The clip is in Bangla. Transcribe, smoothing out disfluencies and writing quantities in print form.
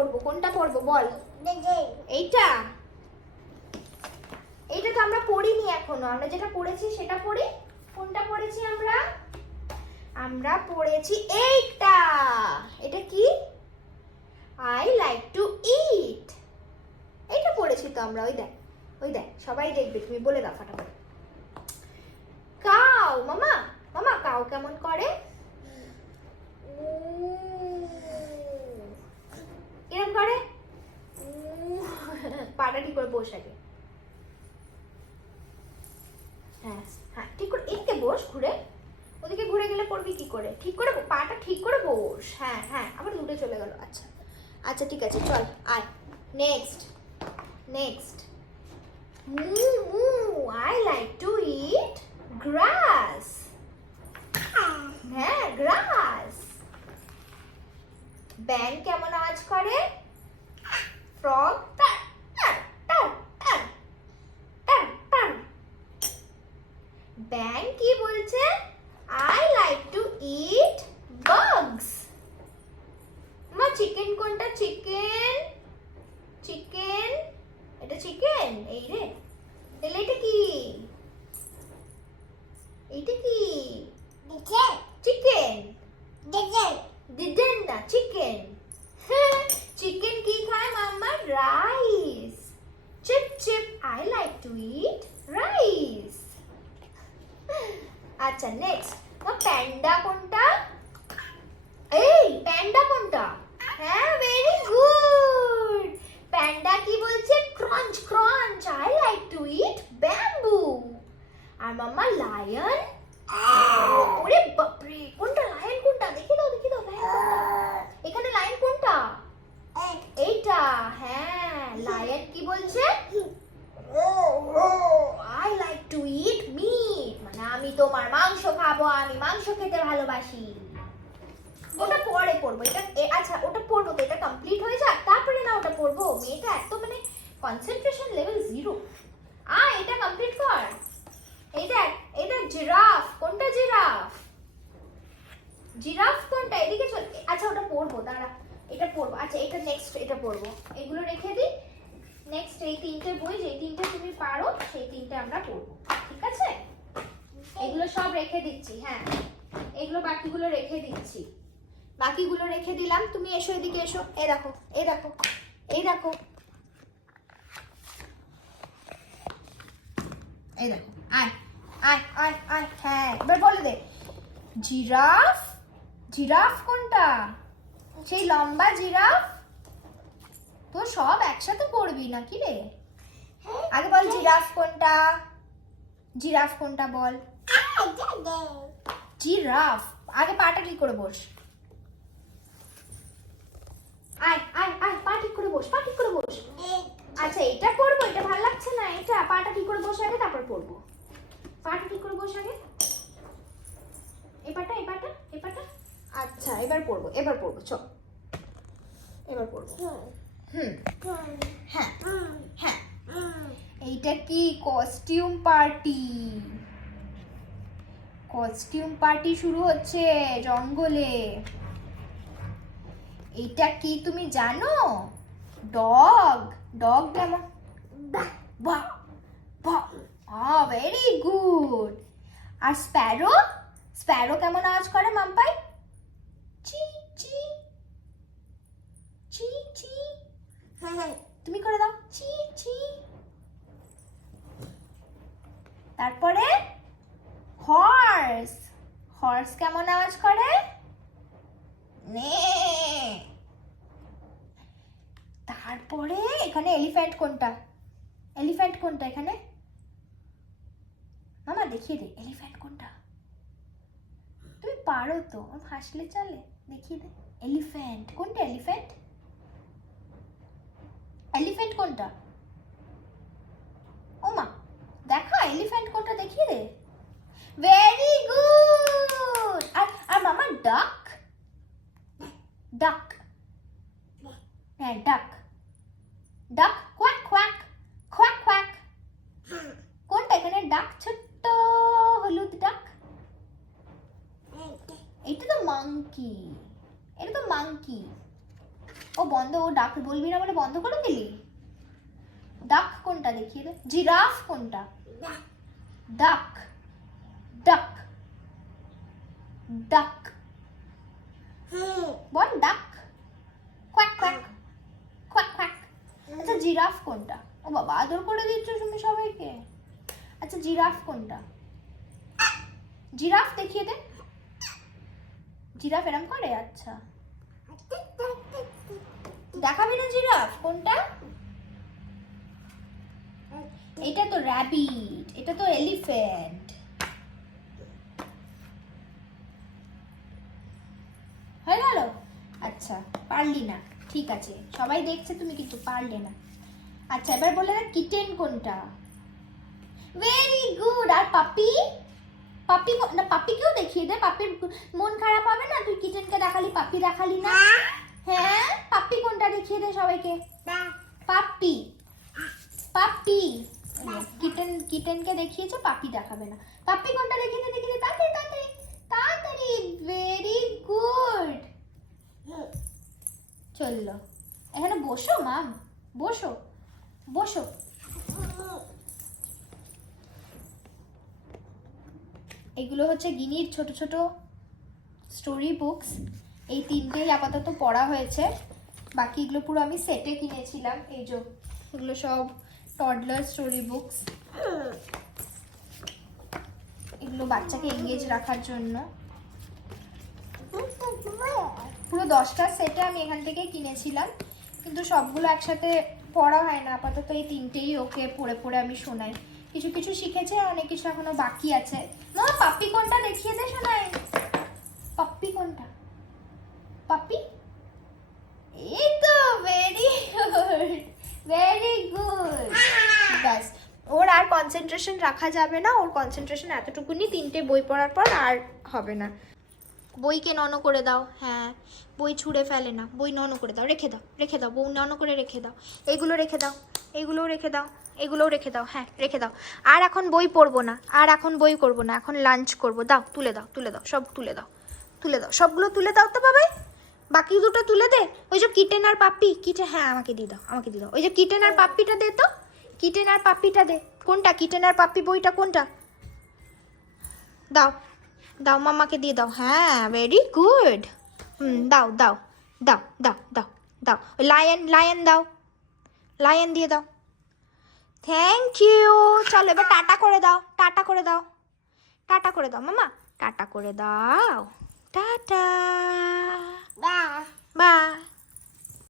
পরবো? কোনটা পরবো বল? এইটা? এইটা তো আমরা পড়িনি এখনো, আমরা যেটা পড়েছি সেটা পড়ি। কোনটা পড়েছি আমরা? আমরা পড়েছি এইটা। এটা কি? আই লাইক টু ইট। এইটা পড়েছি তো আমরা। ওই দেখ, ওই দেখ, সবাই দেখবে, তুমি বলে দাও ফটাফট। কাউ। মামা, মামা কাউ কেমন করে? এরকম করে। পাটা ঠিক করে বস আগে। হ্যাঁ হ্যাঁ, ঠিক করে এদিকে বস, ঘুরে। ওদিকে ঘুরে গেলে পড়বি কি করে? ঠিক করে পাটা ঠিক করে বস। হ্যাঁ হ্যাঁ, আবার দূরে চলে গেল। আচ্ছা আচ্ছা, ঠিক আছে, চল আয়। Next next. মু মু, আই লাইক টু ইট গ্রাস। হ্যাঁ, গ্রাস। ব্যাং কেমন আওয়াজ করে? ফ্রগ টার টার টার টার টার টার। ব্যাং কি বলছে? I like to eat bugs. মা চিকেন কোনটা? চিকেন চিকেন, এটা চিকেন। এই রে, তাহলে এটা কি? এটা কি? চিকেন। ডিডেন না, চিকেন। চিকেন কি খায় মাম্মা? Rice. Cheep cheep, I like to eat rice. আচ্ছা নেক্সট। প্যান্ডা কোনটা? এই প্যান্ডা কোনটা? হ্যাঁ, ভেরি গুড। প্যান্ডা কি বলছে? Crunch crunch, I like to eat bamboo. আর মাম্মা লায়ন? ওরে বাপরে, কোনটা লায়ন? কোনটা দেখি দাও, দেখি দাও, লায়ন কোনটা? এখানে লায়ন কোনটা? এইটা। হ্যাঁ, লায়ন কি বলছে? I like to it meet, মানে আমি তোমার মাংস খাবো, আমি মাংস খেতে ভালোবাসি। ওটা পরে পড়বো। এটা আচ্ছা, ওটা পড়বো তো, এটা কমপ্লিট হয়ে যাক তারপরে না ওটা পড়বো। মেয়েটা এত মানে কনসেন্ট্রেশন লেভেল 0। এটা কমপ্লিট কর। এই দেখ, এটা জিরাফ। কোনটা জিরাফ? জিরাফ কোনটা? এদিকে চল। আচ্ছা, ওটা পড়বো, দাঁড়া, এটা পড়বো। আচ্ছা, এটা নেক্সট, এটা পড়বো। এগুলো রেখে দিই। নেক্সট এই তিনটে বই, যে তিনটে তুমি পারো সেই তিনটে আমরা পড়বো, ঠিক আছে? এগুলো সব রেখে দিচ্ছি। হ্যাঁ, এগুলো বাকিগুলো রেখে দিচ্ছি। বাকিগুলো রেখে দিলাম। তুমি এসো, এদিকে এসো। এই রাখো, এই রাখো, এই রাখো, এই দেখো। আয় আয় আয় আয়। হ্যাঁ, এবার বলে দে। জিরাফ। জিরাফ কোনটা? সেই লম্বা জিরাফ। তো সব একসাথে পড়বি নাকি রে? আগে বল জিরাফ কোনটা? জিরাফ কোনটা বল? জিরাফ। আগে পাটা ঠিক করে বস। আয় আয় আয়, পা ঠিক করে বস, পা ঠিক করে বস। আচ্ছা, এটা পড়বো, এটা ভালো লাগছে না। এটা পাটা ঠিক করে বসে আগে, তারপর পড়বো। পাটা ঠিক করে বসে আগে। এই পাটা, এই পাটা, এই পাটা। আচ্ছা, এবার পড়বো, এবার পড়বো, চল এবার পড়বো। হ্যাঁ হ্যাঁ। এইটা কি? Costume party. কস্টিউম পার্টি শুরু হচ্ছে জঙ্গলে। এইটা কি তুমি জানো? ডগ। ডগ কেমন? বাহ বাহ, ভেরি গুড। আর স্প্যারো? স্প্যারো কেমন আওয়াজ করে মাম্পাই? চি চি চি চি। তুমি করে দাও, চি চি। তারপরে হর্স। হর্স কেমন আওয়াজ করে? নে। তারপরে এখানে এলিফ্যান্ট কোনটা? এলিফ্যান্ট কোনটা এখানে? মামা দেখিয়ে দে, এলিফ্যান্ট কোনটা? তুমি পারো তো, হাসলে চলে। দেখিয়ে দে, এলিফ্যান্ট কোনটা? এলিফ্যান্ট। এলিফ্যান্ট কোনটা? ও মা, দেখা এলিফ্যান্ট কোনটা, দেখিয়ে দে। Very good. আর মামা ডাক। ডাক। হ্যাঁ, ডাক। ডাক কোয়াক কোয়াক কোয়াক কোয়াক। কোনটা এখানে? ডাক, ছোট্ট হলুদ ডাক। এটা তো মাংকি। এটা তো মাংকি। ও ও বন্ধ, ও ডাক বলবি না বলে বন্ধ করে দিলি। ডাক কোনটা দেখিয়ে দে। জিরাফ কোনটা? ডাক ডাক ডাক বল ডাক। Quack quack quack quack. আচ্ছা জিরাফ কোনটা? ও বাবা আদর করে দিচ্ছ তুমি সবাইকে। আচ্ছা জিরাফ কোনটা? জিরাফ দেখিয়ে দে। জিরাফ এরম করে? আচ্ছা দেখাবি না জিরাফ কোনটা? এটা তো র‍্যাবিট, এটা তো এলিফ্যান্ট। হয়ে গেল? আচ্ছা পারলি না, ঠিক আছে, সবাই দেখছে তুমি কিন্তু পারলে না। আচ্ছা এবার বলে না কিটেন কোনটা? Very good. আর পাপি? পাপি না, পাপিকেও দেখিয়ে দে, পাপির মন খারাপ হবে না তুই কিটেনকে দেখালি, পাপি দেখালি না। হ্যাঁ পাপি কোনটা দেখিয়ে দে সবাইকে। পাপি পাপি। কিটেনকে দেখিয়েছো, পাপি দেখাবে না। পাপি কোনটা দেখিয়ে দে, দেখিয়ে দে তাড়াতাড়ি তাড়াতাড়ি তাড়াতাড়ি। Very good. চললো, এখানে বসো মাম, বসো বসো। এগুলো হচ্ছে গিনির ছোট ছোট স্টোরি বুকস। এই তিনটেই আপাতত পড়া হয়েছে, বাকি এগুলো পুরো আমি সেটে কিনেছিলাম। এই যে এগুলো সব টডলার স্টোরি বুকস, এগুলো বাচ্চাকে এঙ্গেজ রাখার জন্য। পুরো 10টা সেটে আমি এখান থেকে কিনেছিলাম, কিন্তু সবগুলো একসাথে পড়া হয় না। আপাতত এই তিনটেই ওকে পড়ে পড়ে আমি শোনাই। কিছু কিছু শিখেছে, অনেক কিছু এখনো বাকি আছে। মা পাপ্পি কোনটা দেখিয়ে দে শোনাই। পাপ্পি কোনটা? পাপ্পি? এই তো ভেরি গুড ভেরি গুড। ব্যাস, ওর আর কনসেন্ট্রেশন রাখা যাবে না, ওর কনসেন্ট্রেশন এতটুকুনি, 3টে বই পড়ার পর আর হবে না। বইকে নন করে দাও। হ্যাঁ বই ছুঁড়ে ফেলে না, বই নন করে দাও, রেখে দাও রেখে দাও, বউ নন করে রেখে দাও। এইগুলো রেখে দাও, এইগুলোও রেখে দাও, এগুলোও রেখে দাও। হ্যাঁ রেখে দাও। আর এখন বই পড়বো না, আর এখন বই করবো না, এখন লাঞ্চ করবো। দাও তুলে দাও, তুলে দাও, সব তুলে দাও, তুলে দাও, সবগুলো তুলে দাও তো বাবাই। বাকি দুটো তুলে দে। ওই যে কিটেন আর পাপ্পি, কিটেন, হ্যাঁ আমাকে দিয়ে দাও, আমাকে দিয়ে দাও। ওই যে কিটেন আর পাপ্পিটা দে তো, কিটেন আর পাপ্পিটা দে। কোনটা কিটেন আর পাপ্পি বইটা কোনটা? দাও দাও, মামাকে দিয়ে দাও। হ্যাঁ ভেরি গুড। দাও দাও দাও দাও দাও দাও। লায়ন লায়ন দাও, লায়ন দিয়ে দাও। Thank you. চলো এবার টাটা করে দাও, টাটা করে দাও, টাটা করে দাও মামা, টাটা করে দাও। টাটা। Bye bye.